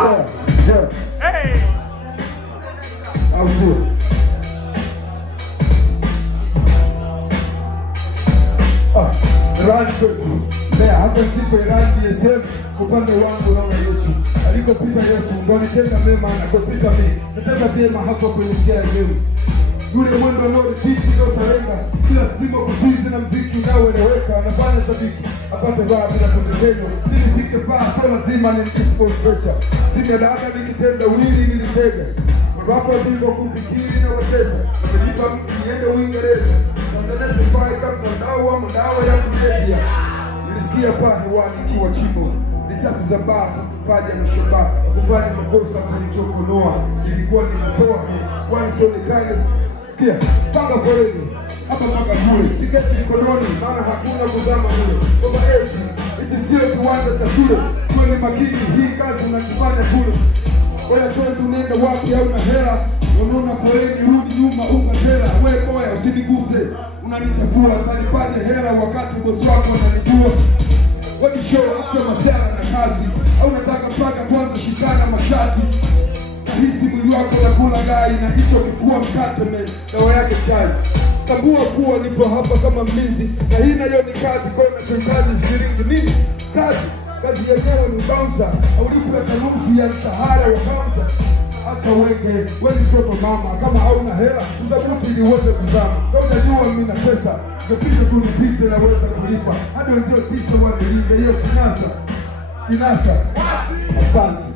Yeah. Hey. Au sio? Rani kwetu. Lea hapa sipo Rani DSM upande wangu naona Yesu. Alikopita Yesu ndo nitenda mema anakopita mimi. Nataka vyema hapa kwenye njia ya Yesu. Yule mwendo lori titi ndo sarenga. Kila stima kuzizi na mziki unaoeleweka. Anafanya shabiki apate raha bila kutegenyo. Nili pike paa so lazima ni disposal. Zimedaka nikitenda wili nilitega. Wako ndivyo kufikiri na watesa. Wamenipa niende Uingereza. Tanzania sifai kama mdawa ya kutetea. Nilisikia paa hewani kiwa chimbo. Risasi za babu, paja na shababu. Kufanya makosa kunichokonoa. Ilikuwa ni mtoa. Kwani sionekane. Sikia, panga foreni. Hapa panga mule. Tiketi mikononi. Maana hakuna kuzama mule. Baba eti, hichi sio kiwanja cha shule. Tuwe ni makini. Hii kazi unakifanya kule. Oya choice unaenda wapi au na hela. Unaona foreni rudi nyuma unga tela. Wewe boya usiniguse. Unanichafua nipate hela wakati bosi wako ananijua. Wewe show acha masala na kazi. Au nataka mpaka kwanza shikana mashati. Hisi mwili wako nakula gai na hicho kikuwa mkate dawa yake chai. Tambua kuwa nipo hapa kama mlinzi. Na hii nayo ni kazi kwa nachohitaji shilingi nini? Kazi yenyewe ni bouncer. Aulipo ya kanusu ya mshahara wa bouncer. Acha weke, wewe mtoto mama. Kama hauna hela, uzabuti ili uweze kuzama. Kama unajua mimi na pesa, nipite tu nipite na uweze kulipa. Hadi wenzio tisa wanilinge hiyo kinasa. Asante.